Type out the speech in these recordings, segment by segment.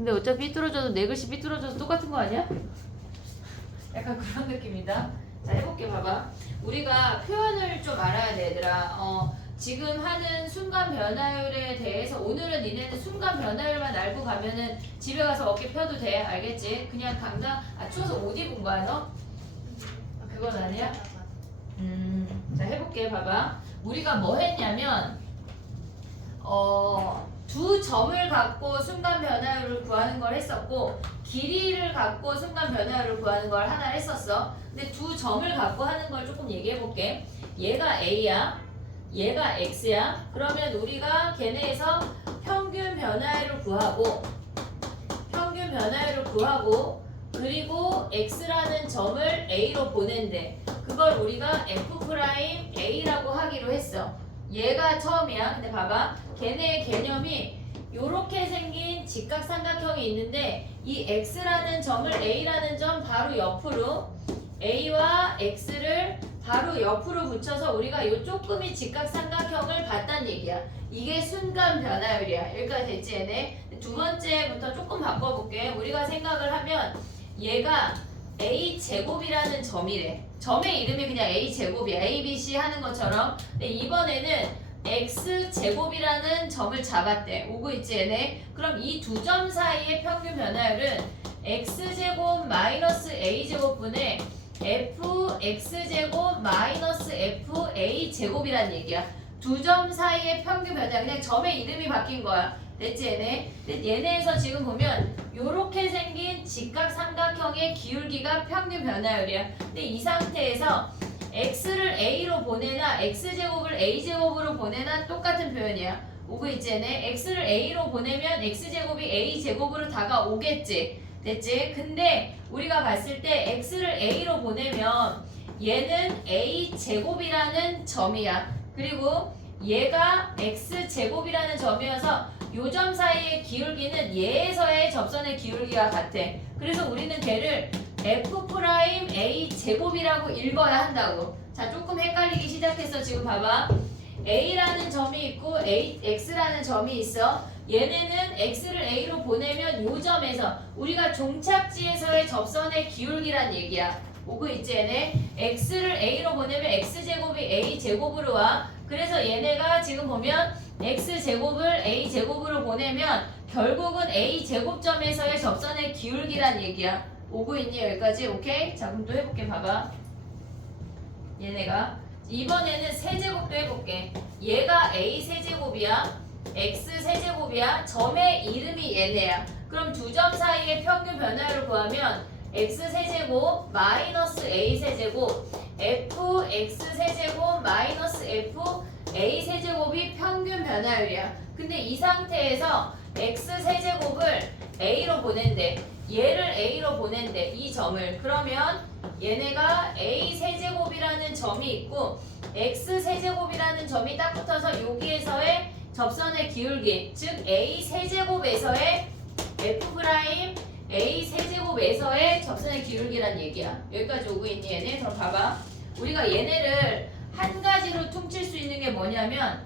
근데 어차피 삐뚤어져도 내 글씨 삐뚤어져도 똑같은 거 아니야? 약간 그런 느낌이다. 자, 해볼게. 봐봐. 우리가 표현을 좀 알아야 돼, 얘들아. 지금 하는 순간 변화율에 대해서 오늘은 니네는 순간 변화율만 알고 가면은 집에 가서 어깨 펴도 돼. 알겠지? 그냥 당장 추워서 옷 입은 거야, 너? 그건 아니야? 자, 해볼게. 봐봐. 우리가 뭐 했냐면 두 점을 갖고 순간 변화율을 구하는 걸 했었고 길이를 갖고 순간 변화율을 구하는 걸 하나 했었어. 근데 두 점을 갖고 하는 걸 조금 얘기해 볼게. 얘가 A야. 얘가 X야. 그러면 우리가 걔네에서 평균 변화율을 구하고 그리고 X라는 점을 A로 보낸대. 그걸 우리가 F'A라고 하기로 했어. 얘가 처음이야. 근데 봐봐. 걔네의 개념이 요렇게 생긴 직각삼각형이 있는데 이 X라는 점을 A라는 점 바로 옆으로 A와 X를 바로 옆으로 붙여서 우리가 요 쪼끄미 직각삼각형을 봤단 얘기야. 이게 순간 변화율이야. 여기까지 됐지 얘네? 두 번째부터 조금 바꿔볼게. 우리가 생각을 하면 얘가 A제곱이라는 점이래. 점의 이름이 그냥 A제곱이야. A, B, C 하는 것처럼. 근데 이번에는 X제곱이라는 점을 잡았대. 오고 있지 얘네? 그럼 이 두 점 사이의 평균 변화율은 X제곱 마이너스 A제곱분의 Fx제곱 마이너스 FA제곱이란 얘기야. 두 점 사이의 평균 변화. 그냥 점의 이름이 바뀐 거야. 됐지 얘네? 근데 얘네에서 지금 보면 요렇게 생긴 직각삼각형의 기울기가 평균 변화율이야. 근데 이 상태에서 x를 a로 보내나 x제곱을 a제곱으로 보내나 똑같은 표현이야. 오고 있지 얘네? x를 a로 보내면 x제곱이 a제곱으로 다가오겠지. 됐지? 근데 우리가 봤을 때 x를 a로 보내면 얘는 a제곱이라는 점이야. 그리고 얘가 x제곱이라는 점이어서 요 점 사이의 기울기는 얘에서의 접선의 기울기와 같아. 그래서 우리는 걔를 F'A제곱이라고 읽어야 한다고. 자, 조금 헷갈리기 시작했어. 지금 봐봐. A라는 점이 있고 X라는 점이 있어. 얘네는 X를 A로 보내면 요 점에서 우리가 종착지에서의 접선의 기울기란 얘기야. 오고 있지 얘네? X를 A로 보내면 X제곱이 A제곱으로 와. 그래서 얘네가 지금 보면 X제곱을 A제곱으로 보내면 결국은 A제곱점에서의 접선의 기울기란 얘기야. 오고 있니 여기까지? 오케이? 자, 그럼 또 해볼게. 봐봐. 얘네가 이번에는 세제곱도 해볼게. 얘가 A세제곱이야. X세제곱이야. 점의 이름이 얘네야. 그럼 두 점 사이의 평균 변화율을 구하면 X세제곱 마이너스 A세제곱 Fx세제곱 마이너스 FA세제곱이 평균 변화율이야. 근데 이 상태에서 X세제곱을 A로 보낸대. 얘를 A로 보낸대. 이 점을. 그러면 얘네가 A세제곱이라는 점이 있고 X세제곱이라는 점이 딱 붙어서 여기에서의 접선의 기울기, 즉 A세제곱에서의 F'A세제곱에서의 접선의 기울기란 얘기야. 여기까지 오고 있니 얘네? 그럼 봐봐. 우리가 얘네를 한 가지로 퉁칠 수 있는 게 뭐냐면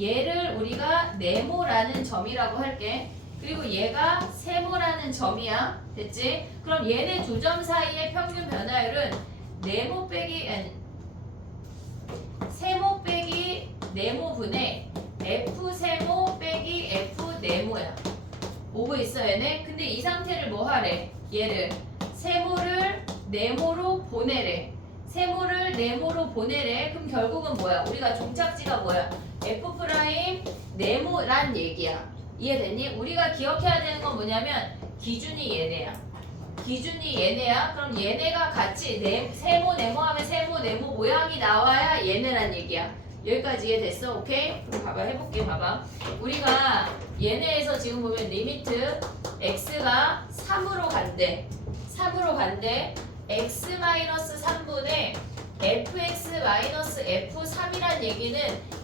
얘를 우리가 네모라는 점이라고 할게. 그리고 얘가 세모라는 점이야. 됐지? 그럼 얘네 두 점 사이의 평균 변화율은 네모 빼기 세모 빼기 네모분의 F세모 빼기 F네모야. 오고 있어 얘네? 근데 이 상태를 뭐 하래? 얘를 세모를 네모로 보내래. 세모를 네모로 보내래. 그럼 결국은 뭐야? 우리가 종착지가 뭐야? F' 네모란 얘기야. 이해됐니? 우리가 기억해야 되는 건 뭐냐면 기준이 얘네야. 기준이 얘네야. 그럼 얘네가 같이 세모 네모 하면 세모 네모 모양이 나와야 얘네란 얘기야. 여기까지 이해됐어? 오케이? 그럼 봐봐. 해볼게. 봐봐. 우리가 얘네에서 지금 보면 리미트 x가 3으로 간대. 3으로 간대. x-3분의 fx-f3이란 얘기는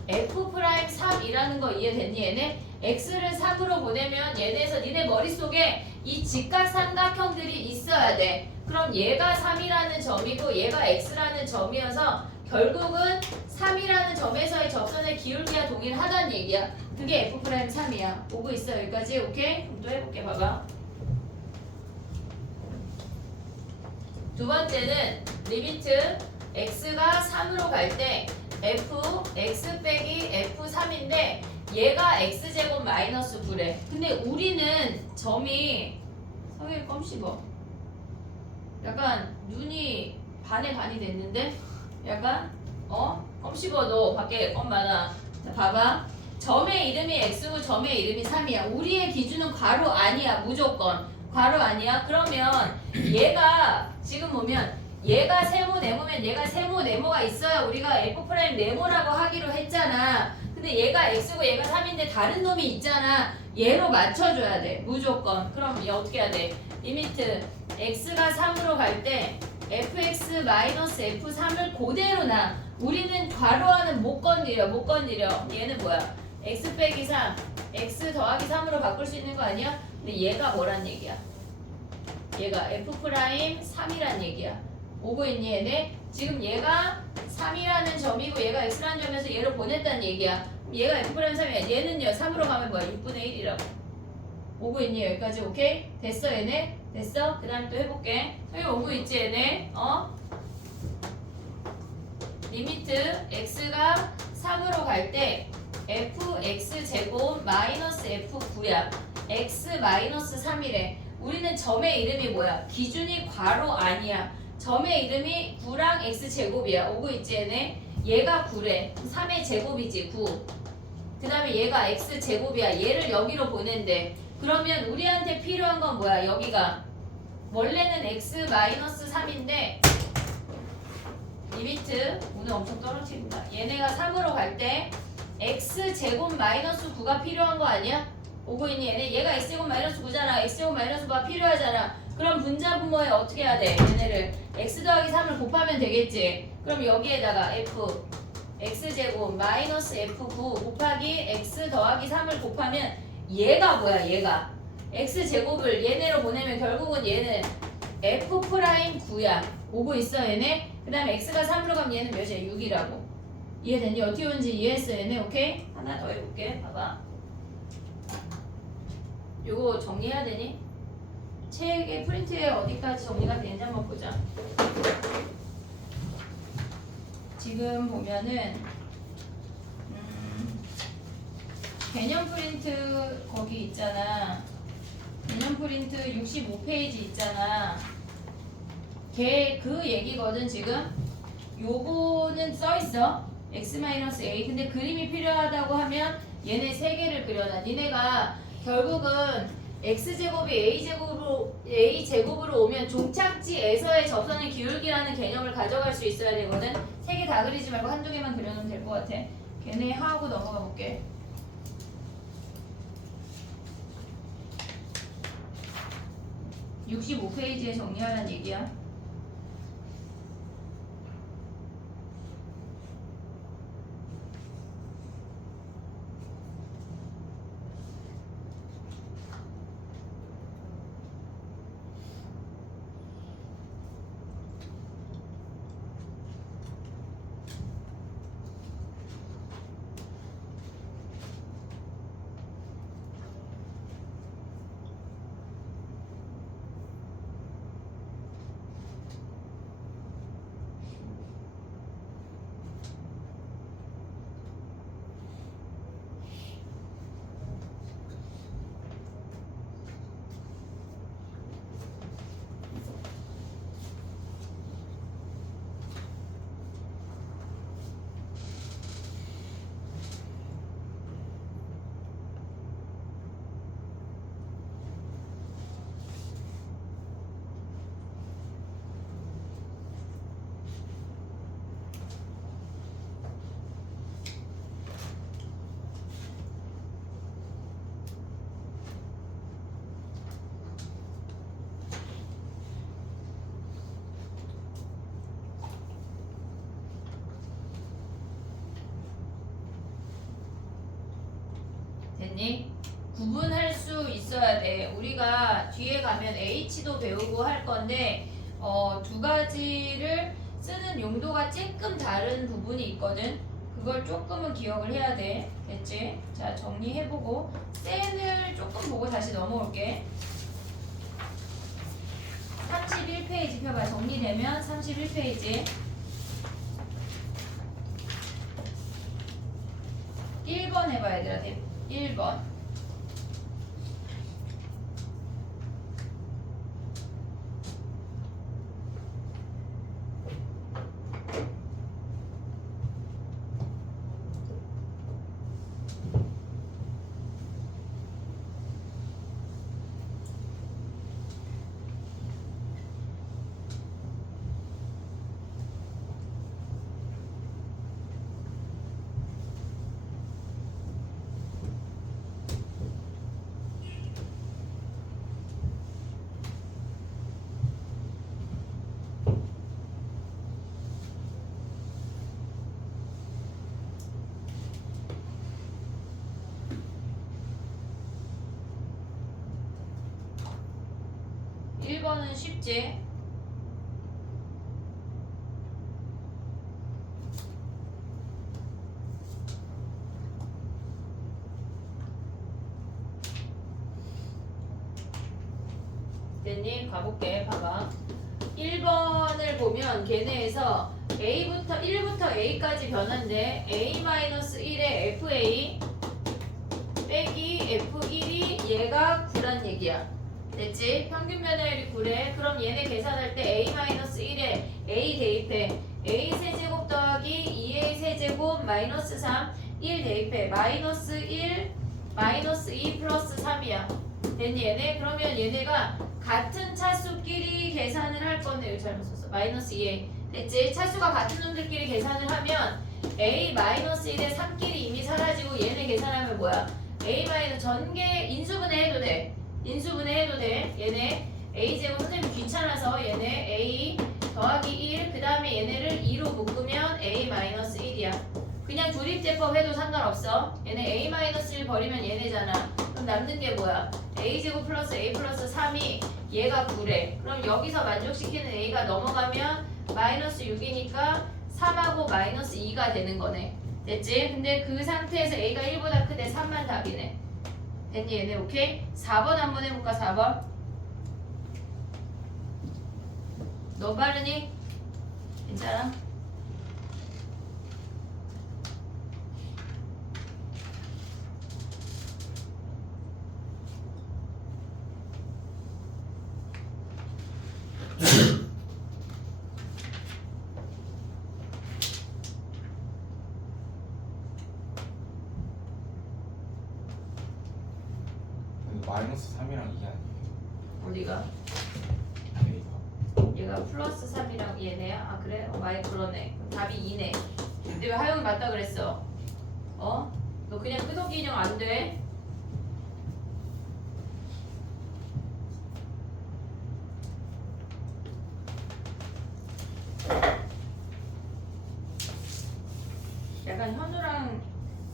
f'3이라는 거 이해됐니 얘네? x를 3으로 보내면 얘네에서 니네 머릿속에 이 직각삼각형들이 있어야 돼. 그럼 얘가 3이라는 점이고 얘가 x라는 점이어서 결국은 3이라는 점에서의 접선의 기울기와 동일하다는 얘기야. 그게 f'3이야. 오고 있어 여기까지? 오케이? 그럼 또 해볼게. 봐봐. 두 번째는 리미트 x가 3으로 갈 때 f x 빼기 f3인데 얘가 x제곱 마이너스 9래. 근데 우리는 점이 성일 껌 씹어. 약간 눈이 반에 반이 됐는데 약간 껌 씹어. 너 밖에 껌 많아. 자 봐봐. 점의 이름이 x고 점의 이름이 3이야. 우리의 기준은 괄호 아니야. 무조건 괄호 아니야. 그러면 얘가 지금 보면 얘가 세모 네모면 얘가 세모 네모가 있어야 우리가 f 프라임 네모라고 하기로 했잖아. 근데 얘가 x고 얘가 3인데 다른 놈이 있잖아. 얘로 맞춰줘야 돼. 무조건. 그럼 얘 어떻게 해야 돼? 리미트 x가 3으로 갈 때 fx 마이너스 f3을 그대로 놔. 우리는 괄호하는 못 건드려. 못 건드려. 얘는 뭐야? x 빼기 3 x 더하기 3으로 바꿀 수 있는 거 아니야? 근데 얘가 뭐란 얘기야? 얘가 f 프라임 3이란 얘기야. 오고 있니 얘네? 지금 얘가 3이라는 점이고 얘가 x라는 점에서 얘를 보냈다는 얘기야. 그럼 얘가 f 프라임 3이야. 얘는요 3으로 가면 뭐야? 6분의 1이라고. 오고 있니 여기까지? 오케이? 됐어 얘네? 됐어? 그 다음에 또 해볼게. 여기 오고 있지 얘네? 리미트 x가 3으로 갈 때 fx제곱 마이너스 f9야. x 마이너스 3이래. 우리는 점의 이름이 뭐야? 기준이 괄호 아니야. 점의 이름이 9랑 x제곱이야. 오고 있지 얘네? 얘가 9래. 3의 제곱이지 9. 그 다음에 얘가 x제곱이야. 얘를 여기로 보낸대. 그러면 우리한테 필요한 건 뭐야? 여기가 원래는 x 마이너스 3인데 리미트 오늘 엄청 떨어뜨린다. 얘네가 3으로 갈 때 x제곱 마이너스 9가 필요한 거 아니야? 오고 있니 얘네? 얘가 x제곱 마이너스 9잖아. x제곱 마이너스 9가 필요하잖아. 그럼 분자 분모에 어떻게 해야 돼? 얘네를 x 더하기 3을 곱하면 되겠지. 그럼 여기에다가 f x제곱 마이너스 f9 곱하기 x 더하기 3을 곱하면 얘가 뭐야? 얘가 x제곱을 얘네로 보내면 결국은 얘는 f 프라임 9야. 오고 있어 얘네? 그 다음에 x가 3으로 가면 얘는 몇이야? 6이라고. 이해됐니? 어떻게 오는지 이해했어 얘네? 오케이? 하나 더 해볼게. 봐봐. 요거 정리해야 되니? 책의 프린트에 어디까지 정리가 되는지 한번 보자. 지금 보면은 개념 프린트 거기 있잖아. 개념 프린트 65페이지 있잖아. 걔 그 얘기거든 지금. 요거는 써있어. x-a. 근데 그림이 필요하다고 하면 얘네 세 개를 그려놔. 니네가 결국은 x제곱이 a제곱으로 오면 종착지에서의 접선의 기울기라는 개념을 가져갈 수 있어야 되거든. 세 개 다 그리지 말고 한두 개만 그려놓으면 될 것 같아. 걔네 하고 넘어가 볼게. 65페이지에 정리하라는 얘기야. 됐니? 구분할 수 있어야 돼. 우리가 뒤에 가면 H도 배우고 할 건데 두 가지를 쓰는 용도가 조금 다른 부분이 있거든. 그걸 조금은 기억을 해야 돼. 됐지? 자, 정리해보고 셀을 조금 보고 다시 넘어올게. 31 31페이지 펴봐. 정리되면 31페이지. 1번 해봐 얘들아. 1번. 는 쉽지? 됐니? 가볼게. 봐봐. 1번을 보면 걔네에서 A부터 1부터 A까지 변화인데 A-1의 FA 빼기 F1이 얘가 9란 얘기야. 됐지? 평균 변화율이 9래. 그럼 얘네 계산할 때 A-1에 A 대입해. A 세제곱 더하기 2A 세제곱 마이너스 3 1 대입해. 마이너스 1 마이너스 2 플러스 3이야. 됐니 얘네? 그러면 얘네가 같은 차수끼리 계산을 할 건데 여기 잘못 썼어. 마이너스 2A. 됐지? 차수가 같은 놈들끼리 계산을 하면 A 마이너스 1에 3끼리 이미 사라지고 얘네 계산하면 뭐야? A 마이너스 전개 인수분해 해도 돼. 인수분해 해도 돼. 얘네 A제곱 선생님 귀찮아서 얘네 A 더하기 1 그 다음에 얘네를 2로 묶으면 A-1이야. 그냥 조립제법 해도 상관없어. 얘네 A-1 버리면 얘네잖아. 그럼 남는 게 뭐야? A제곱 플러스 A 플러스 3이 얘가 9래. 그럼 여기서 만족시키는 A가 넘어가면 마이너스 6이니까 3하고 마이너스 2가 되는 거네. 됐지? 근데 그 상태에서 A가 1보다 크대. 3만 답이네. 됐니 얘네? 오케이? 4번 한번 해볼까? 4번. 너 빠르니? 괜찮아? 마이너스 3이랑 2 아니에요? 어디가? A가 얘가 플러스 3이랑 얘네야? 아 그래? 많이 그러네. 그럼 답이 2네. 근데 왜 하영이 맞다 그랬어? 어? 너 그냥 끄덕기 인형 안 돼? 약간 현우랑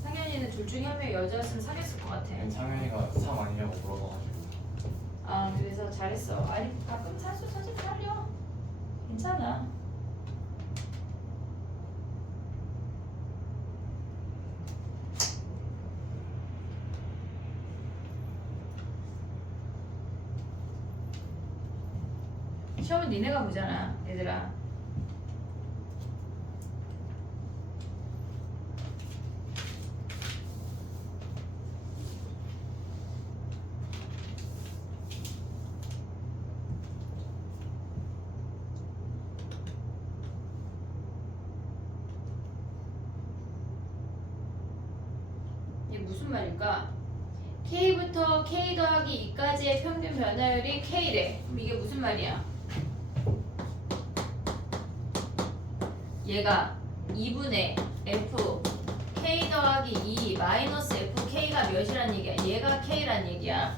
상현이는 둘 중에 한 명이 여자였으면 사귀었을 것 같아. 상현이가 3 아니냐고 물어봐가지고 아 그래서 잘했어. 아니 가끔 사수 사실 살려. 괜찮아. 시험은 니네가 보잖아 얘들아. 이게 무슨 말일까? K부터 K 더하기 2까지의 평균 변화율이 K래. 그럼 이게 무슨 말이야? 얘가 2분의 F K 더하기 2 마이너스 FK가 몇이란 얘기야? 얘가 K란 얘기야.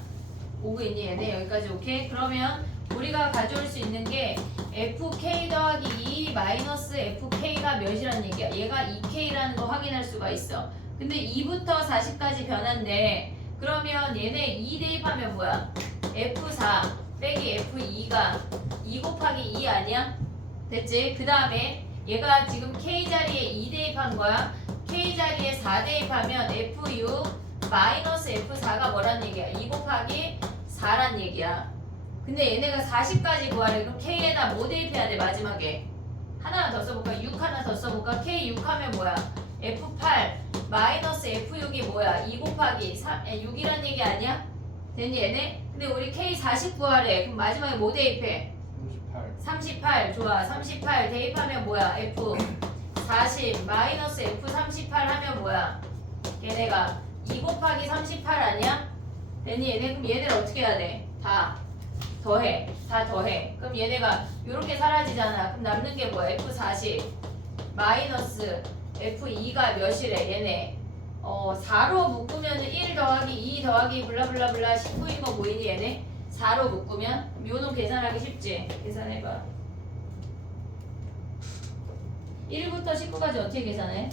오고 있니 얘네? 여기까지 오케이? 그러면 우리가 가져올 수 있는 게 FK 더하기 2 마이너스 FK가 몇이란 얘기야? 얘가 2K라는 거 확인할 수가 있어. 근데 2부터 40까지 변한데 그러면 얘네 2 대입하면 뭐야? F4 빼기 F2가 2 곱하기 2 아니야? 됐지? 그 다음에 얘가 지금 K 자리에 2 대입한 거야. K 자리에 4 대입하면 F6 마이너스 F4가 뭐란 얘기야? 2 곱하기 4란 얘기야. 근데 얘네가 40까지 구하래. 그럼 K에다 뭐 대입해야 돼 마지막에? 하나만 더 써볼까? 6 하나 더 써볼까? K 6 하면 뭐야? F8 마이너스 F6이 뭐야? 2 곱하기 6이란 얘기 아니야? 됐니 얘네? 근데 우리 K 40 구하래. 그럼 마지막에 뭐 대입해? 38. 38 좋아. 38 대입하면 뭐야? F 40 마이너스 F 38 하면 뭐야? 얘네가 2 곱하기 38 아니야? 됐니 얘네? 그럼 얘네를 어떻게 해야 돼? 다 더해. 다 더해. 그럼 얘네가 이렇게 사라지잖아. 그럼 남는 게 뭐야? F 40 마이너스 F2가 몇이래 얘네? 4로 묶으면 1 더하기 2 더하기 블라블라블라 19인 거 보이니 얘네? 4로 묶으면? 그럼 요놈 계산하기 쉽지? 계산해봐. 1부터 19까지 어떻게 계산해?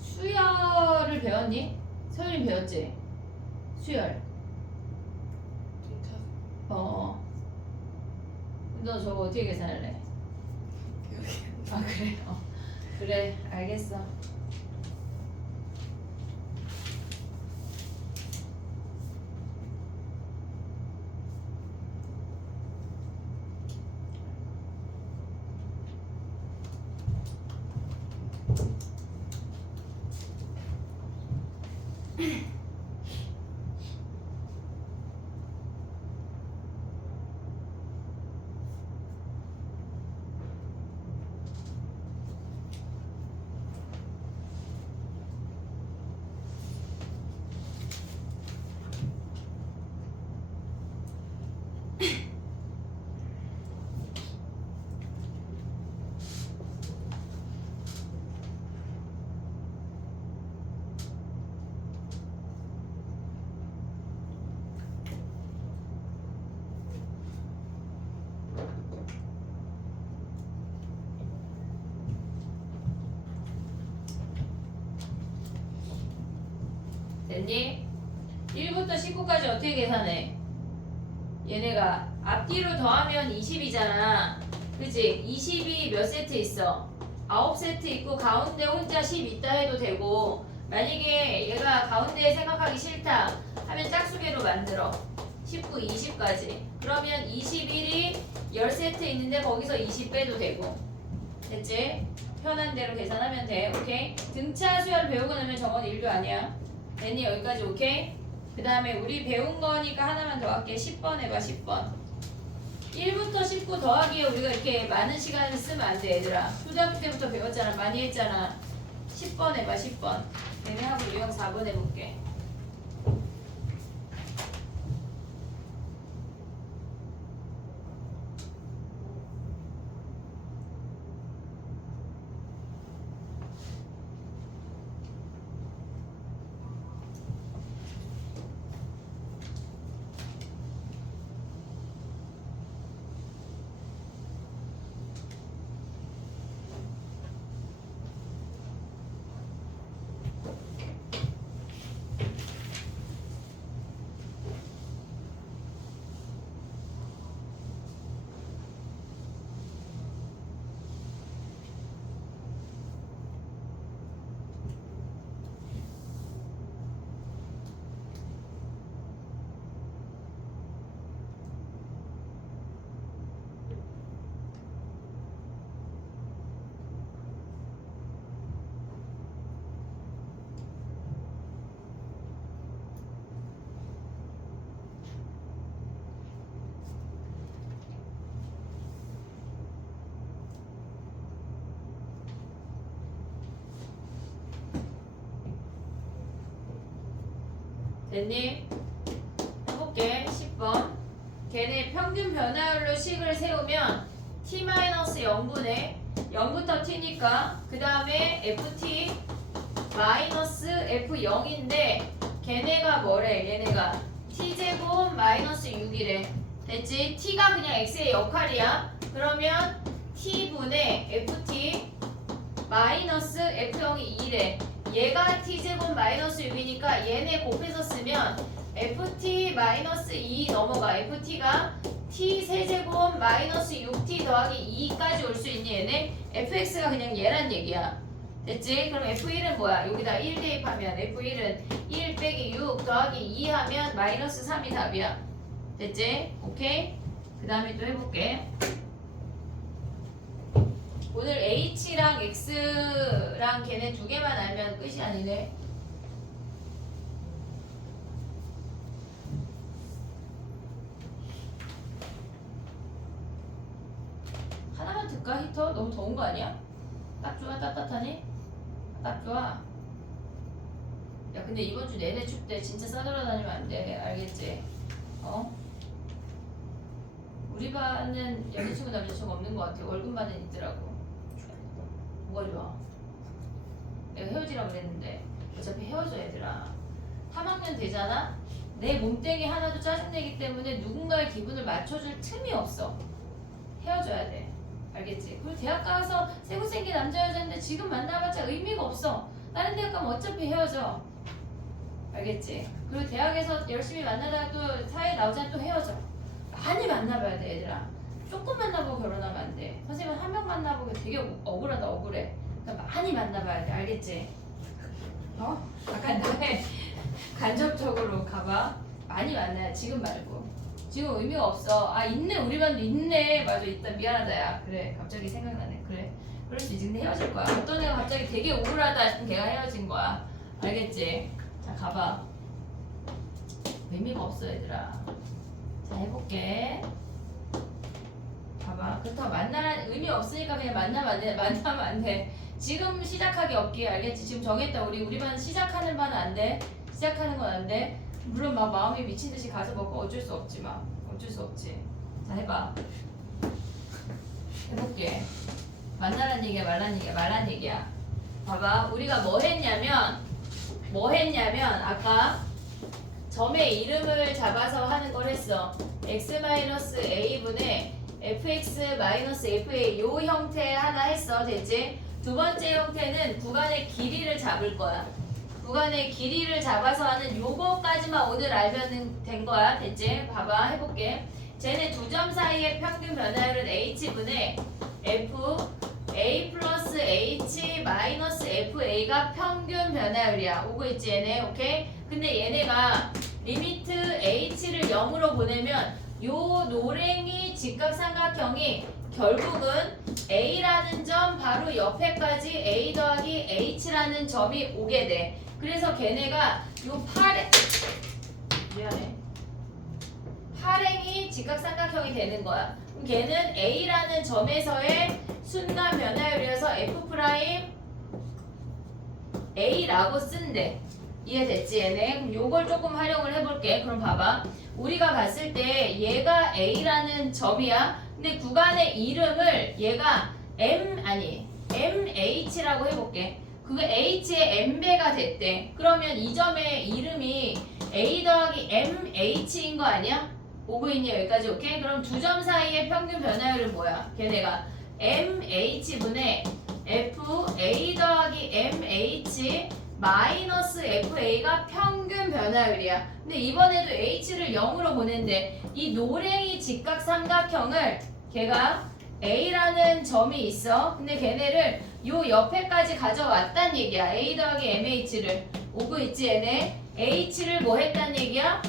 수열을 배웠니? 서율이 배웠지? 수열. 너 저거 어떻게 계산할래? 아 그래? 그래 알겠어. 됐니? 1부터 19까지 어떻게 계산해? 얘네가 앞뒤로 더하면 20이잖아. 그치? 20이 몇 세트 있어? 9세트 있고 가운데 혼자 10 있다 해도 되고, 만약에 얘가 가운데 생각하기 싫다 하면 짝수계로 만들어. 19, 20까지. 그러면 21이 10세트 있는데 거기서 20 빼도 되고. 됐지? 편한 대로 계산하면 돼. 오케이? 등차 수열 배우고 나면 저건 인류 아니야. 됐니? 여기까지 오케이? 그 다음에 우리 배운 거니까 하나만 더 할게. 10번 해봐. 10번. 1부터 19 더하기에 우리가 이렇게 많은 시간을 쓰면 안 돼 얘들아. 초등학교 때부터 배웠잖아. 많이 했잖아. 10번 해봐. 10번. 얘네하고 유형 4번 해볼게. 됐니? 해볼게. 10번. 걔네 평균 변화율로 식을 세우면 t-0분의 0부터 t니까 그 다음에 ft 마이너스 f0인데 걔네가 뭐래? 얘네가 t제곱 마이너스 6이래. 됐지? t가 그냥 x의 역할이야. 그러면 t분의 ft 마이너스 f0이 2래. 얘가 t제곱 마이너스 6이니까 얘네 곱해서 쓰면 ft 마이너스 2 넘어가. ft가 t 세제곱 마이너스 6t 더하기 2까지 올 수 있니 얘네? fx가 그냥 얘란 얘기야. 됐지? 그럼 F1은 뭐야? 여기다 1 대입하면 F1은 1 빼기 6 더하기 2 하면 마이너스 3이 답이야. 됐지? 오케이? 그 다음에 또 해볼게. 오늘 H랑 X랑 걔네 두 개만 알면 끝이 아니네. 하나만 들까? 히터? 너무 더운 거 아니야? 딱 좋아? 따뜻하니? 딱 좋아? 야 근데 이번 주 내내 춥대. 진짜 싸돌아다니면 안 돼. 알겠지? 어? 우리 반은 여자친구 남자친구 없는 것 같아. 월급반은 있더라고. 뭐가 좋아? 내가 헤어지라고 그랬는데 어차피 헤어져 얘들아. 3학년 되잖아? 내 몸뚱이 하나도 짜증내기 때문에 누군가의 기분을 맞춰줄 틈이 없어. 헤어져야 돼. 알겠지? 그리고 대학 가서 새고 생긴 남자 여자인데 지금 만나봤자 의미가 없어. 다른 대학 가면 어차피 헤어져. 알겠지? 그리고 대학에서 열심히 만나다가 또 사회에 나오자 또 헤어져. 많이 만나봐야 돼 얘들아. 조금 만나보고 결혼하면 안 돼. 선생님은 한 명 만나보고 되게 억울하다 억울해. 그러니까 많이 만나봐야 돼. 알겠지? 어? 약간 나의 간접적으로 가봐. 많이 만나야 지금 말고. 지금 의미가 없어. 아 있네 우리 반도 있네. 맞아 있다. 미안하다 야. 그래 갑자기 생각나네. 그래 그럴 수 있지. 근데 헤어질 거야. 어떤 애가 갑자기 되게 우울하다 싶으면 걔가 헤어진 거야. 알겠지? 자 가봐. 의미가 없어 얘들아. 자 해볼게. 봐봐. 그렇다고 만나라는 의미 없으니까 그냥 만나면 안 돼. 만나면 안 돼. 지금 시작하기 없기. 알겠지? 지금 정했다. 우리 반 시작하는 반은 안 돼. 시작하는 건 안 돼. 물론 막 마음이 미친 듯이 가서 먹고 어쩔 수 없지 막. 어쩔 수 없지. 자 해봐. 해볼게. 만나란 얘기야 말란 얘기야 말란 얘기야. 봐봐. 우리가 뭐 했냐면 아까 점의 이름을 잡아서 하는 걸 했어. x-a분의 fx-fa 요 형태 하나 했어. 됐지? 두 번째 형태는 구간의 길이를 잡을 거야. 구간의 길이를 잡아서 하는 요거까지만 오늘 알면 된 거야. 됐지? 봐봐 해볼게. 쟤네 두 점 사이의 평균 변화율은 h분의 f a 플러스 h 마이너스 fa가 평균 변화율이야. 오고 있지 얘네. 오케이? 근데 얘네가 리미트 h를 0으로 보내면 요 노랭이 직각삼각형이 결국은 a라는 점 바로 옆에까지 a 더하기 h라는 점이 오게 돼. 그래서 걔네가 요 파랭이 직각삼각형이 되는 거야. 그럼 걔는 a라는 점에서의 순간 변화율이어서 f 프라임 a라고 쓴대. 이해됐지 얘네? 그럼 요걸 조금 활용을 해볼게. 그럼 봐봐. 우리가 봤을 때 얘가 a라는 점이야. 근데 구간의 이름을 얘가 mh라고 해볼게. 그게 h의 m배가 됐대. 그러면 이 점의 이름이 a 더하기 mh인 거 아니야? 오고 있니 여기까지? 오케이? 그럼 두 점 사이의 평균 변화율은 뭐야? 걔네가 mh분의 f a 더하기 mh 마이너스 fa가 평균 변화율이야. 근데 이번에도 h를 0으로 보낸대. 이 노랭이 직각삼각형을 걔가 a라는 점이 있어. 근데 걔네를 요 옆에까지 가져왔단 얘기야. a 더하기 mh를. 오고 있지 얘네? h를 뭐 했단 얘기야?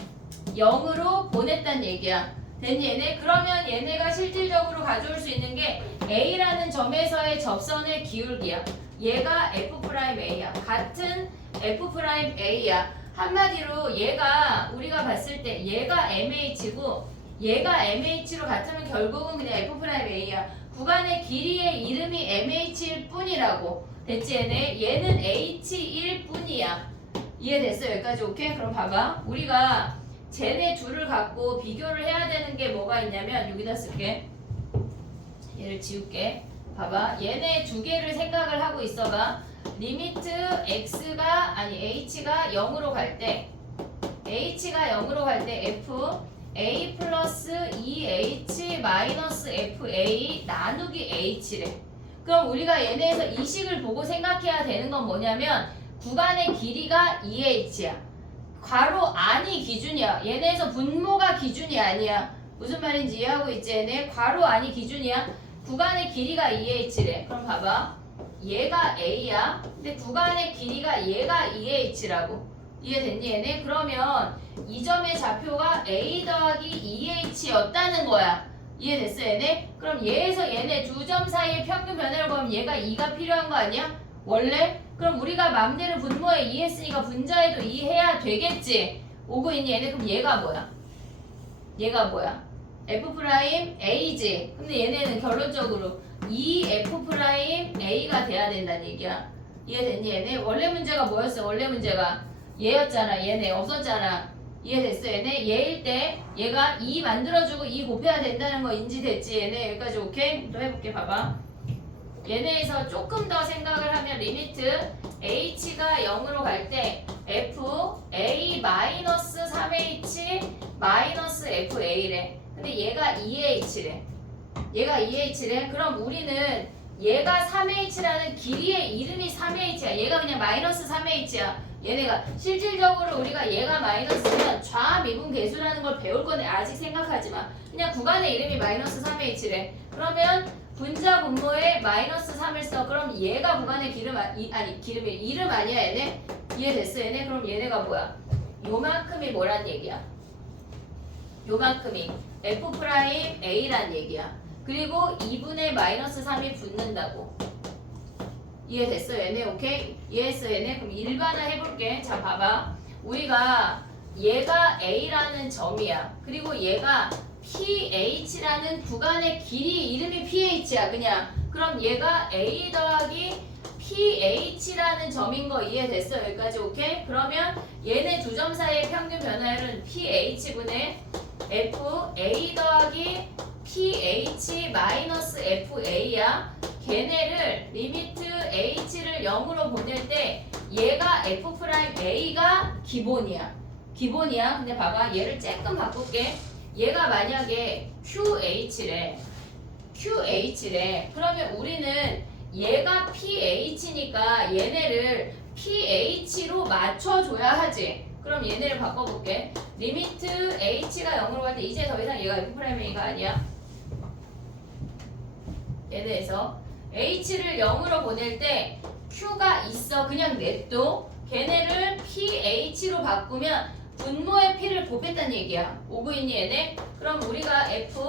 0으로 보냈단 얘기야. 됐니 얘네? 그러면 얘네가 실질적으로 가져올 수 있는 게 a라는 점에서의 접선의 기울기야. 얘가 f'a야. 같은 f'a야. 한마디로 얘가 우리가 봤을 때 얘가 mh고 얘가 mh로 같으면 결국은 그냥 f'a야. 구간의 길이의 이름이 mh일 뿐이라고. 됐지 얘네? 얘는 h일 뿐이야. 이해됐어? 여기까지 오케이? 그럼 봐봐. 우리가 쟤네 둘을 갖고 비교를 해야 되는 게 뭐가 있냐면 여기다 쓸게. 얘를 지울게. 봐봐. 얘네 두 개를 생각을 하고 있어봐. 리미트 h가 0으로 갈 때 h가 0으로 갈 때 f a 플러스 2h 마이너스 fa 나누기 h래. 그럼 우리가 얘네에서 이 식을 보고 생각해야 되는 건 뭐냐면 구간의 길이가 2h야. 괄호 안이 기준이야. 얘네에서 분모가 기준이 아니야. 무슨 말인지 이해하고 있지 얘네? 괄호 안이 기준이야. 구간의 길이가 2h래. 그럼 봐봐. 얘가 A야. 근데 구간의 길이가 얘가 2H라고. 이해됐니 얘네? 그러면 이 점의 좌표가 A 더하기 2H였다는 거야. 이해됐어 얘네? 그럼 얘에서 얘네 두 점 사이의 평균 변화를 보면 얘가 2가 필요한 거 아니야? 원래? 그럼 우리가 맘대로 분모에 2 했으니까 분자에도 2 해야 되겠지? 오고 있니 얘네? 그럼 얘가 뭐야? 얘가 뭐야? F 프라임 A지. 근데 얘네는 결론적으로 2F 프라임 A가 돼야 된다는 얘기야. 이해됐니 얘네? 원래 문제가 뭐였어? 원래 문제가 얘였잖아. 얘네 없었잖아. 이해됐어 얘네? 얘일 때 얘가 2 만들어주고 2 곱해야 된다는 거 인지됐지 얘네? 여기까지 오케이? 또 해볼게 봐봐. 얘네에서 조금 더 생각을 하면 리미트 h가 0으로 갈 때 f a 마이너스 3h 마이너스 fa래. 근데 얘가 2h래. 얘가 2h래. 그럼 우리는 얘가 3h라는 길이의 이름이 3h야. 얘가 그냥 마이너스 3h야. 얘네가 실질적으로 우리가 얘가 마이너스면 좌미분 계수라는 걸 배울 건데 아직 생각하지 마. 그냥 구간의 이름이 마이너스 3h래. 그러면 분자 분모에 마이너스 3을 써. 그럼 얘가 구간의 기름의 이름 아니야 얘네? 이해됐어 얘네? 그럼 얘네가 뭐야? 요만큼이 뭐란 얘기야? 요만큼이 f 프라임 a란 얘기야. 그리고 2분의 마이너스 3이 붙는다고. 이해됐어 얘네? 오케이? 이해했어 얘네? 그럼 일반화 해볼게. 자 봐봐. 우리가 얘가 a라는 점이야. 그리고 얘가 PH라는 구간의 길이 이름이 PH야 그냥. 그럼 얘가 A 더하기 PH라는 점인 거 이해됐어? 여기까지 오케이? 그러면 얘네 두 점 사이의 평균 변화율은 PH분의 F A 더하기 PH 마이너스 FA야. 걔네를 리미트 H를 0으로 보낼 때 얘가 F 프라임 A가 기본이야. 기본이야. 근데 봐봐 얘를 조금 바꿀게. 얘가 만약에 QH래. QH래. 그러면 우리는 얘가 PH니까 얘네를 PH로 맞춰줘야 하지. 그럼 얘네를 바꿔볼게. 리미트 H가 0으로 갈 때 이제 더 이상 얘가 F 프라임 A가 아니야. 얘네에서 H를 0으로 보낼 때 Q가 있어. 그냥 냅둬. 걔네를 PH로 바꾸면 분모의 P를 곱했단 얘기야. 오고 있니 얘네? 그럼 우리가 F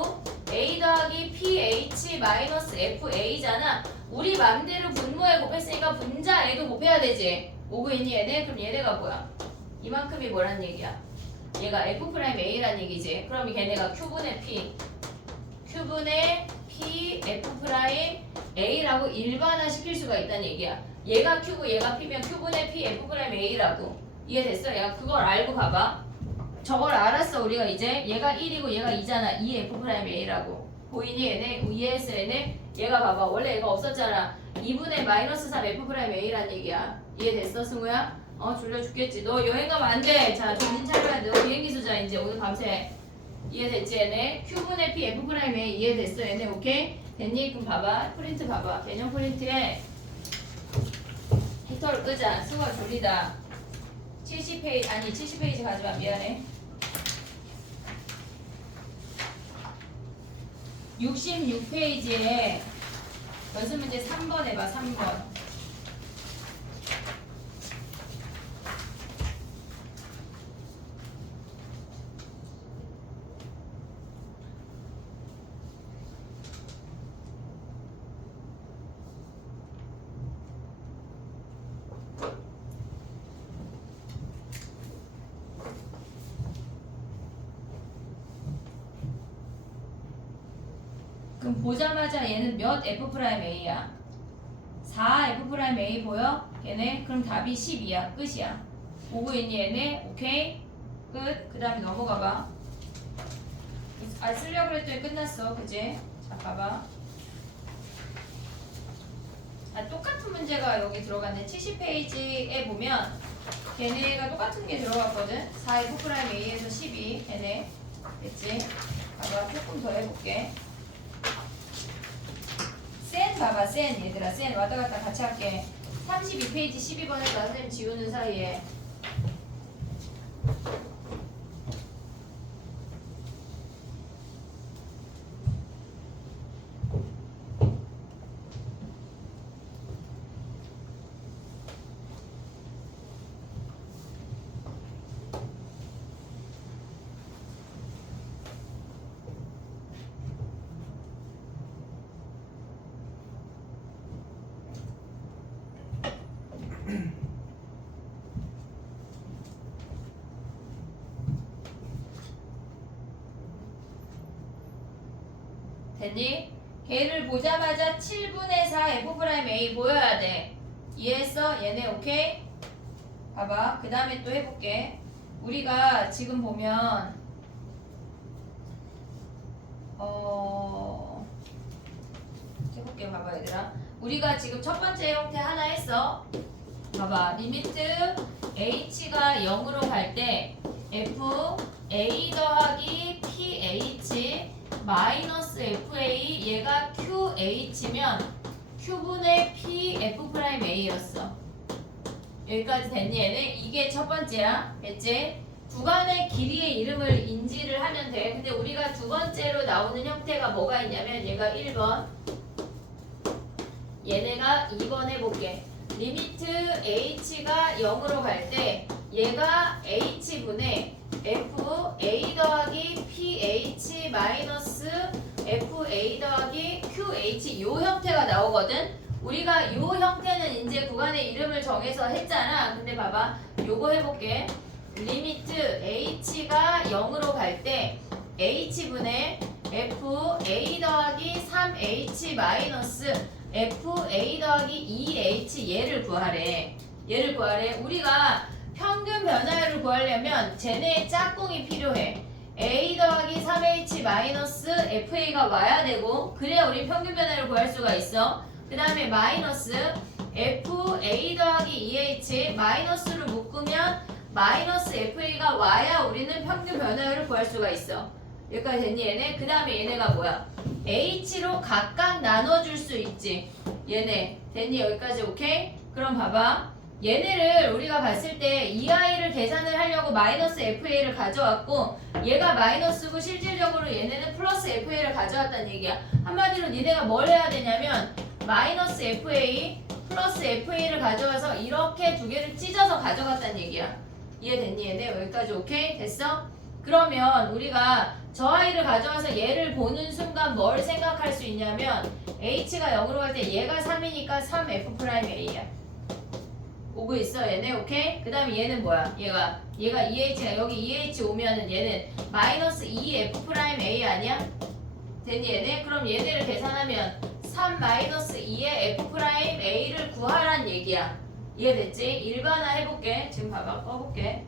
A 더하기 PH 마이너스 FA잖아. 우리 맘대로 분모에 곱했으니까 분자에도 곱해야 되지. 오고 있니 얘네? 그럼 얘네가 뭐야? 이만큼이 뭐란 얘기야? 얘가 F 프라임 A란 얘기지. 그럼 걔네가 Q분의 P Q분의 P F 프라임 A라고 일반화 시킬 수가 있다는 얘기야. 얘가 Q고 얘가 P면 Q분의 P F 프라임 A라고. 이해됐어? 야 그걸 알고 가봐. 저걸 알았어 우리가 이제. 얘가 1이고 얘가 2잖아. 2F 프라임 A라고. 보이니 얘네? 이해했어 얘네? 얘가 봐봐. 원래 얘가 없었잖아. 2분의 마이너스 3 F 프라임 A란 얘기야. 이해됐어 승우야? 졸려 죽겠지. 너 여행 가면 안 돼. 자 정신 차려야 돼. 너 비행기 수자 이제 오늘 밤새. 이해됐지 얘네? Q분의 P F 프라임 A 이해됐어 얘네? 오케이? 됐니? 그럼 봐봐. 프린트 봐봐. 개념 프린트에 히터를 끄자. 승우가 졸리다. 70페이지 아니 70페이지 가져와. 미안해. 66페이지에 연습 문제 3번 해봐. 3번. 그럼 보자마자 얘는 몇 F 프라임 A야? 4 F 프라임 A 보여? 얘네? 그럼 답이 12야. 끝이야. 보고 있니 얘네? 오케이? 끝. 그 다음에 넘어가봐. 쓰려고 그랬더니 끝났어. 그지? 자 봐봐. 똑같은 문제가 여기 들어갔네. 70페이지에 보면 걔네가 똑같은 게 들어갔거든. 4 F 프라임 A에서 12 걔네. 됐지? 봐봐. 조금 더 해볼게. 센 봐봐. 센 얘들아. 센 왔다 갔다 같이 할게. 32페이지 12번에서 선생님 지우는 사이에 됐니? 걔를 보자마자 7분의 4 F'A 보여야 돼. 이해했어? 얘네 오케이? 봐봐. 그 다음에 또 해볼게. 우리가 지금 보면 해볼게. 봐봐 얘들아. 우리가 지금 첫 번째 형태 하나 했어. 봐봐. 리미트 h가 0으로 갈 때 fa 더하기 ph 마이너스 fa 얘가 qh면 q분의 pf'a였어. 여기까지 됐니 얘네? 이게 첫 번째야. 됐지? 구간의 길이의 이름을 인지를 하면 돼. 근데 우리가 두 번째로 나오는 형태가 뭐가 있냐면 얘가 1번, 얘네가 2번 해볼게. 리미트 h가 0으로 갈 때 얘가 h분의 fa 더하기 ph 마이너스 fa 더하기 qh 요 형태가 나오거든. 우리가 요 형태는 이제 구간의 이름을 정해서 했잖아. 근데 봐봐. 요거 해볼게. 리미트 h가 0으로 갈 때 h분의 fa 더하기 3h 마이너스 fa 더하기 2h 얘를 구하래. 얘를 구하래. 우리가 평균 변화율을 구하려면 쟤네의 짝꿍이 필요해. a 더하기 3h 마이너스 fa가 와야 되고 그래야 우리 평균 변화율을 구할 수가 있어. 그 다음에 마이너스 fa 더하기 2h 마이너스를 묶으면 마이너스 fa가 와야 우리는 평균 변화율을 구할 수가 있어. 여기까지 됐니 얘네? 그 다음에 얘네가 뭐야? h로 각각 나눠줄 수 있지. 얘네 됐니? 여기까지 오케이? 그럼 봐봐. 얘네를 우리가 봤을 때 이 아이를 계산을 하려고 마이너스 fa를 가져왔고 얘가 마이너스고 실질적으로 얘네는 플러스 fa를 가져왔다는 얘기야. 한마디로 니네가 뭘 해야 되냐면 마이너스 fa 플러스 fa를 가져와서 이렇게 두 개를 찢어서 가져갔다는 얘기야. 이해됐니 얘네? 여기까지 오케이? 됐어? 그러면 우리가 저 아이를 가져와서 얘를 보는 순간 뭘 생각할 수 있냐면 h가 0으로 갈 때 얘가 3이니까 3f'a야. 오고 있어 얘네 오케이? 그 다음에 얘는 뭐야? 얘가 2h가 여기 2h 오면은 얘는 마이너스 2f'a 아니야? 됐니 얘네? 그럼 얘네를 계산하면 3 마이너스 2의 f'a를 구하란 얘기야. 이해됐지? 일반화 해볼게. 지금 봐봐 꺼볼게.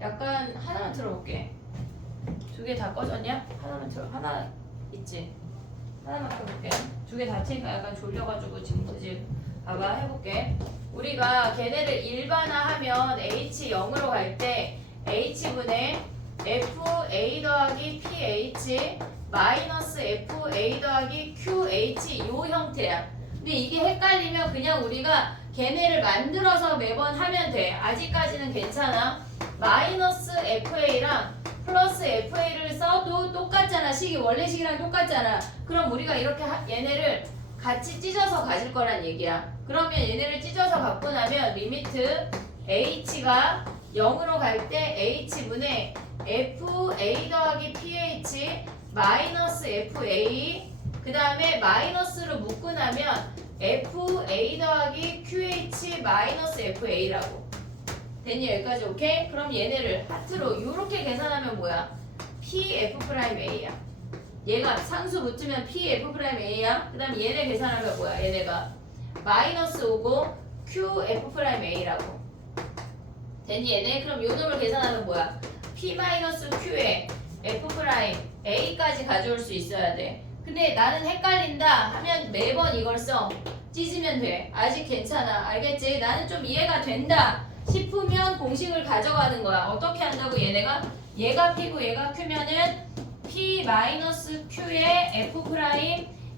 약간 하나만 틀어볼게. 두 개 다 꺼졌냐? 하나만 틀어. 하나 있지? 하나만 켜볼게. 두 개 다 트니까 약간 졸려가지고 지금 그지? 봐봐 해볼게. 우리가 걔네를 일반화하면 h 0으로 갈 때 h분의 fa 더하기 ph 마이너스 fa 더하기 qh 요 형태야. 근데 이게 헷갈리면 그냥 우리가 걔네를 만들어서 매번 하면 돼. 아직까지는 괜찮아. 마이너스 fa랑 플러스 fa를 써도 똑같잖아. 식이 원래 식이랑 똑같잖아. 그럼 우리가 이렇게 얘네를 같이 찢어서 가질 거란 얘기야. 그러면 얘네를 찢어서 갖고 나면 리미트 h가 0으로 갈 때 h분의 fa 더하기 ph 마이너스 fa 그 다음에 마이너스로 묶고 나면 fa 더하기 qh 마이너스 fa라고. 됐니? 여기까지 오케이? 그럼 얘네를 하트로 이렇게 계산하면 뭐야? pf'a야. 얘가 상수 붙으면 pf'a야. 그 다음에 얘네 계산하면 뭐야? 얘네가 마이너스 5고 qf'a라고. 됐니 얘네? 그럼 요 놈을 계산하면 뭐야? p-q에 f'a까지 가져올 수 있어야 돼. 근데 나는 헷갈린다 하면 매번 이걸 써. 찢으면 돼. 아직 괜찮아. 알겠지? 나는 좀 이해가 된다 싶으면 공식을 가져가는 거야. 어떻게 한다고 얘네가? 얘가 p고 얘가 q면은 p-q에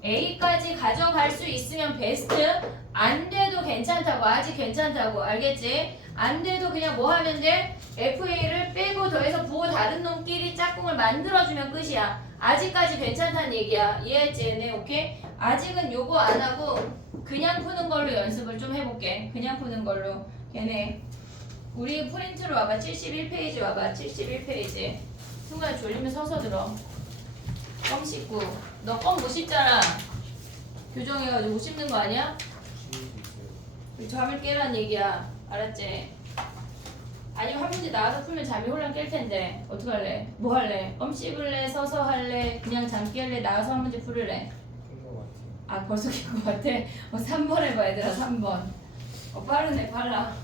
f'a까지 가져갈 수 있으면 베스트. 안 돼도 괜찮다고. 아직 괜찮다고. 알겠지? 안 돼도 그냥 뭐 하면 돼? fa를 빼고 더해서 부호 다른 놈끼리 짝꿍을 만들어주면 끝이야. 아직까지 괜찮다는 얘기야. 이해했지 얘네? 오케이? 아직은 요거 안 하고 그냥 푸는 걸로 연습을 좀 해볼게. 그냥 푸는 걸로. 걔네 우리 프린트로 와봐. 71페이지 와봐. 71페이지. 순간 졸리면 서서 들어. 껌 씹고. 너 껌 못 씹잖아. 교정해가지고 못 씹는 거 아니야? 잠을 깨란 얘기야. 알았지? 아니면 한 문제 나와서 풀면 잠이 홀랑 깰 텐데 어떡할래? 뭐 할래? 껌 씹을래? 서서 할래? 그냥 잠 깰래? 나와서 한 문제 풀을래? 깬거 같아. 아 벌써 깬것 같아? 3번 해봐 얘들아 3번. 빠르네 빨라.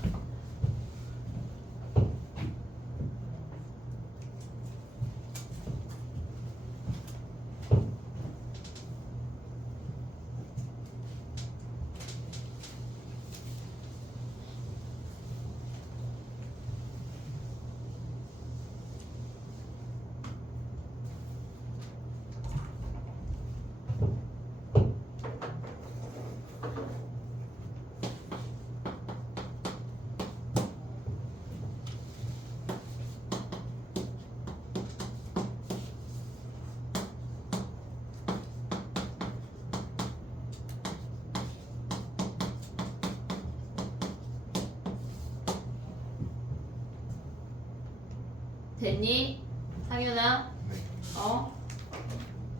됐니? 상현아? 네.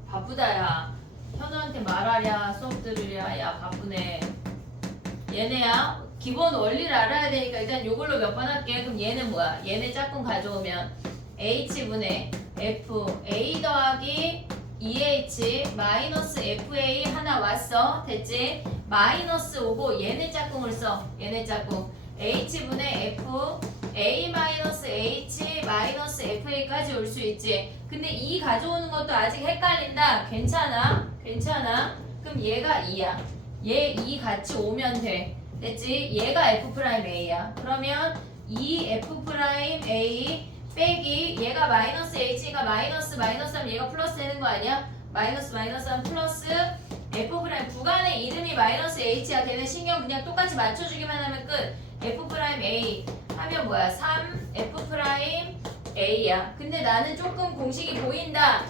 바쁘다 야. 현우한테 말하랴 수업 들으랴. 야 바쁘네. 얘네야 기본 원리를 알아야 되니까 일단 요걸로 몇 번 할게. 그럼 얘는 뭐야? 얘네 짝꿍 가져오면 H분의 F A 더하기 2H 마이너스 FA 하나 왔어. 됐지? 마이너스 오고 얘네 짝꿍을 써. 얘네 짝꿍 H분의 F A 마이너스 H 마이너스 FA까지 올 수 있지. 근데 2 가져오는 것도 아직 헷갈린다. 괜찮아? 괜찮아? 그럼 얘가 2야. 얘 2 같이 오면 돼. 됐지? 얘가 F'A야. 그러면 2F'A 빼기 얘가 마이너스 H가 마이너스 하면 얘가 플러스 되는 거 아니야? 마이너스 하면 플러스 F' 구간의 이름이 마이너스 H야. 걔네 신경 그냥 똑같이 맞춰주기만 하면 끝. F'A 하면 뭐야? 3F'A야. 근데 나는 조금 공식이 보인다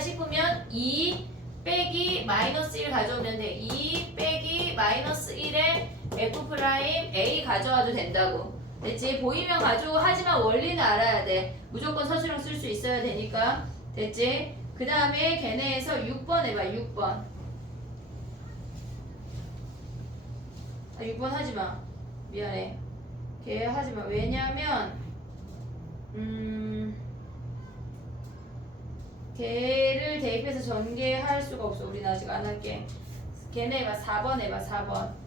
싶으면 2 빼기 마이너스 1 가져오면 돼. 2 빼기 마이너스 1에 F'A 가져와도 된다고. 됐지? 보이면 가져오고 하지만 원리는 알아야 돼. 무조건 서술형 쓸 수 있어야 되니까. 됐지? 그 다음에 걔네에서 6번 해봐. 6번. 아 6번 하지마. 미안해. 걔 하지마. 왜냐면 걔를 대입해서 전개할 수가 없어. 우린 아직 안 할게. 걔네 해봐. 4번 해봐. 4번.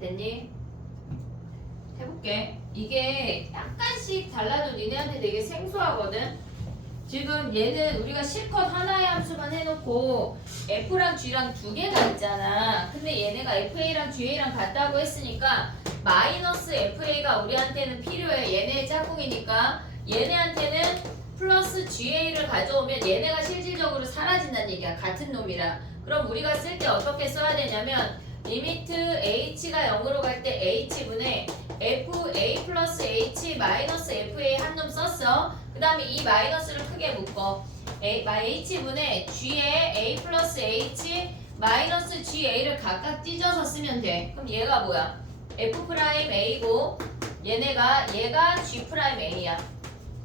됐니? 해볼게. 이게 약간씩 달라도 니네한테 되게 생소하거든. 지금 얘는 우리가 실컷 하나의 함수만 해놓고 F랑 G랑 두 개가 있잖아. 근데 얘네가 FA랑 GA랑 같다고 했으니까 마이너스 FA가 우리한테는 필요해. 얘네의 짝꿍이니까 얘네한테는 플러스 GA를 가져오면 얘네가 실질적으로 사라진다는 얘기야. 같은 놈이라. 그럼 우리가 쓸 때 어떻게 써야 되냐면 리미트 h가 0으로 갈 때 h분의 fa 플러스 h 마이너스 fa 한 놈 썼어. 그 다음에 이 마이너스를 크게 묶어. h분의 g에 a 플러스 h 마이너스 ga를 각각 찢어서 쓰면 돼. 그럼 얘가 뭐야? f'a고 얘가 g'a야.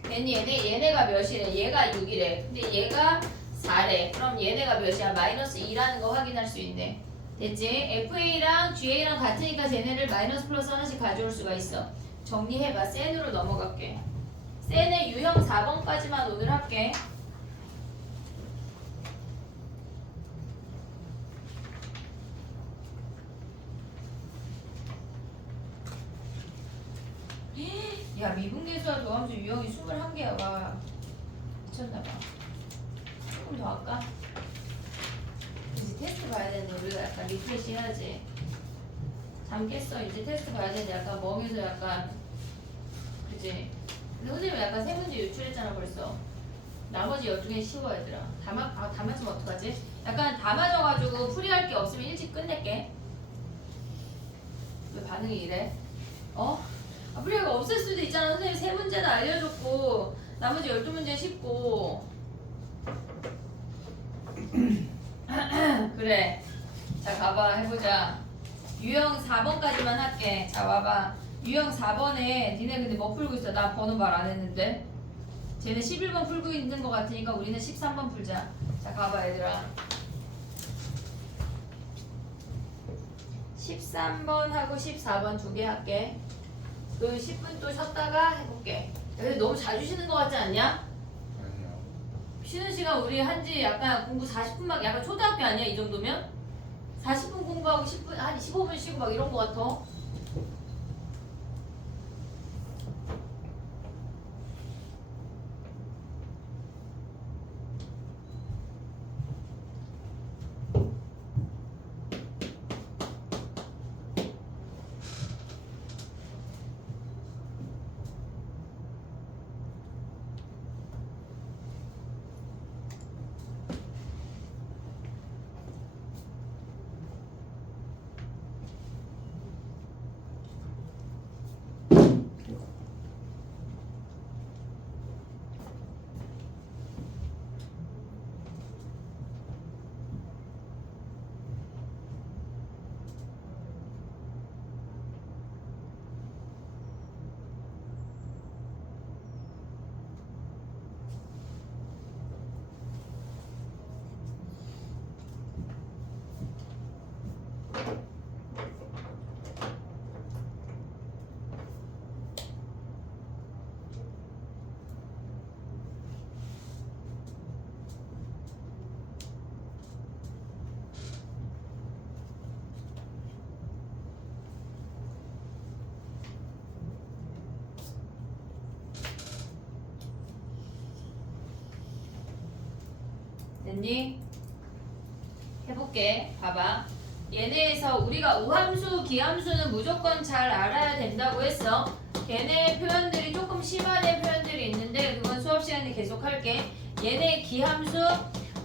얘네가 몇이래? 얘가 6이래. 근데 얘가 4래. 그럼 얘네가 몇이야? 마이너스 2라는 거 확인할 수 있네. 됐지? FA랑 GA랑 같으니까 쟤네를 마이너스 플러스 하나씩 가져올 수가 있어. 정리해봐. 센으로 넘어갈게. 센의 유형 4번까지만 오늘 할게. 야, 미분계수와 도함수 유형이 21개야. 와, 미쳤나봐. 조금 더 할까? 이제 테스트 봐야 되는데 우리가 약간 리프레시 해야지. 잠 깼어. 이제 테스트 봐야 되는데 약간 멍해서 약간, 그치? 근데 선생님 약간 세 문제 유출했잖아 벌써. 나머지 12개 쉬워 얘들아. 다 맞으면 어떡하지? 약간 다 맞아가지고 풀이할 게 없으면 일찍 끝낼게. 왜 반응이 이래? 어? 풀이가 없을 수도 있잖아. 선생님 세 문제는 알려줬고 나머지 12문제 쉽고. 그래. 자 가봐 해보자. 유형 4번까지만 할게. 자 와봐. 유형 4번에 니네 근데 뭐 풀고 있어? 나 번호 말 안 했는데. 쟤네 11번 풀고 있는 거 같으니까 우리는 13번 풀자. 자 가봐 얘들아. 13번하고 14번 두 개 할게. 그 10분 또 쉬었다가 해볼게. 근데 너무 자주 쉬는 거 같지 않냐? 아니요. 쉬는 시간 우리 한지 약간 공부 40분만 약간 초등학교 아니야 이 정도면? 40분 공부하고 10분 한 15분 쉬고 막 이런 거 같아. 됐니? 해볼게. 봐봐. 얘네에서 우리가 우함수, 기함수는 무조건 잘 알아야 된다고 했어. 얘네 표현들이 조금 심한 애 표현들이 있는데 그건 수업 시간에 계속 할게. 얘네 기함수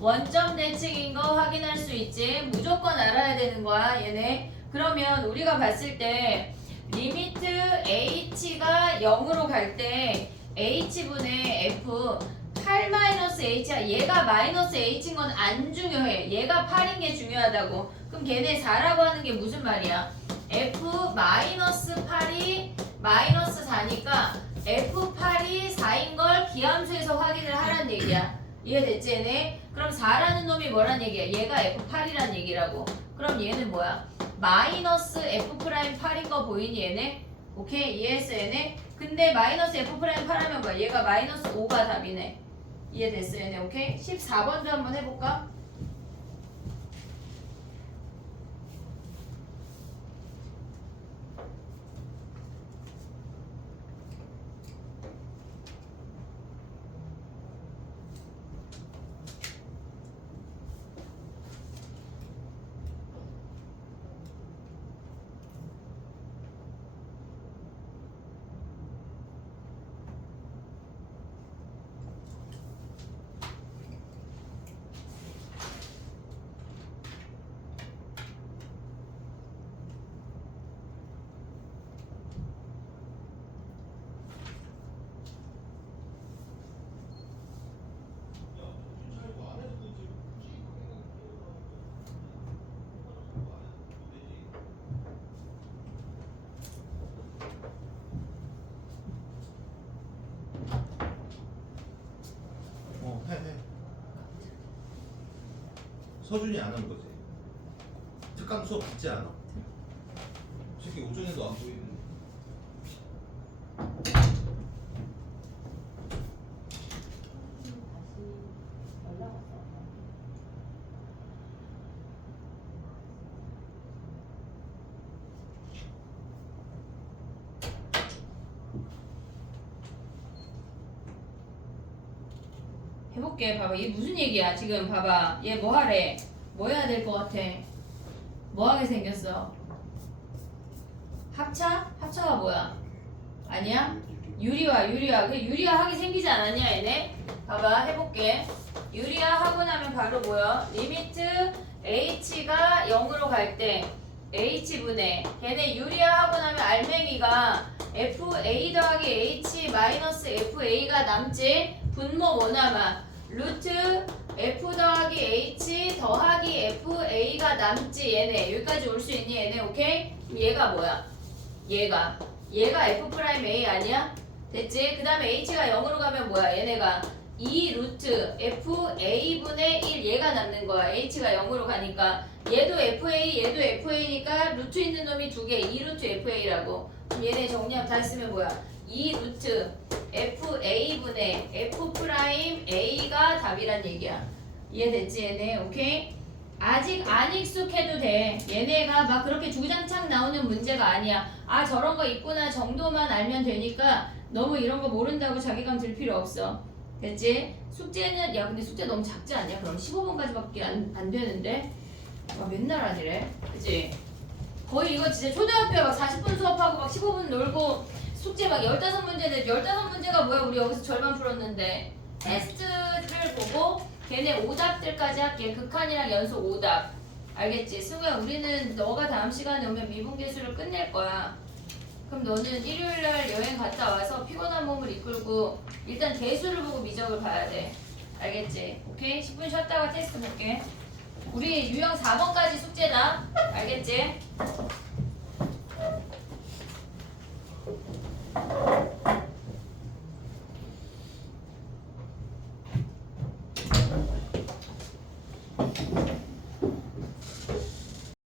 원점 대칭인 거 확인할 수 있지. 무조건 알아야 되는 거야 얘네. 그러면 우리가 봤을 때 리미트 h가 0으로 갈 때 h분의 f 8-h야. 얘가 마이너스 h인 건 안 중요해. 얘가 8인 게 중요하다고. 그럼 걔네 4라고 하는 게 무슨 말이야? f-8이 마이너스 4니까 f8이 4인 걸 기함수에서 확인을 하란 얘기야. 이해됐지 얘네? 그럼 4라는 놈이 뭐란 얘기야? 얘가 f8이란 얘기라고. 그럼 얘는 뭐야? 마이너스 f'8인 거 보이니 얘네? 오케이 이해했어 얘네? 근데 마이너스 f'8 하면 뭐야? 얘가 마이너스 5가 답이네. 이해됐어 얘네? 오케이? 14번도 한번 해볼까? 서준이 안 한 거지. 특강 수업 듣지 않아? 새끼 오전에도 안 보이는데. 해볼게. 봐봐. 얘 무슨 얘기야? 지금 봐봐. 얘 뭐 하래? 뭐 해야 될 것 같아? 뭐 하게 생겼어? 합차? 합차가 뭐야? 아니야? 유리화. 그 유리화 하게 생기지 않았냐 얘네? 봐봐. 해볼게. 유리화 하고 나면 바로 뭐야? 리미트 h가 0으로 갈 때 h분의 걔네 유리화 하고 나면 알맹이가 fa 더하기 h 마이너스 fa가 남지. 분모 뭐 남아? 루트 f 더하기 h 더하기 fa가 남지. 얘네 여기까지 올 수 있니? 얘네 오케이? 그럼 얘가 뭐야? 얘가 f'(a) 아니야? 됐지? 그 다음에 h가 0으로 가면 뭐야? 얘네가 2 루트 fa분의 1 얘가 남는 거야. h가 0으로 가니까 얘도 fa 얘도 fa니까 루트 있는 놈이 두 개 2 루트 fa라고. 그럼 얘네 정리하면 다 쓰면 뭐야? 2 루트 fa분의 f'a가 답이란 얘기야. 이해됐지 얘네? 오케이? 아직 안 익숙해도 돼. 얘네가 막 그렇게 주구장창 나오는 문제가 아니야. 아 저런 거 있구나 정도만 알면 되니까 너무 이런 거 모른다고 자괴감 들 필요 없어. 됐지? 숙제는 야 근데 숙제 너무 작지 않냐? 그럼 15번까지밖에 안 되는데 와 맨날 아니래. 그치? 거의 이거 진짜 초등학교에 막 40분 수업하고 막 15분 놀고 숙제 막 15문제인데 15문제가 뭐야? 우리 여기서 절반 풀었는데 테스트를 보고 걔네 오답들까지 할게. 극한이랑 연속 오답. 알겠지? 승우야 우리는 너가 다음 시간에 오면 미분계수를 끝낼 거야. 그럼 너는 일요일날 여행 갔다 와서 피곤한 몸을 이끌고 일단 개수를 보고 미적을 봐야 돼. 알겠지? 오케이? 10분 쉬었다가 테스트 볼게. 우리 유형 4번까지 숙제다. 알겠지?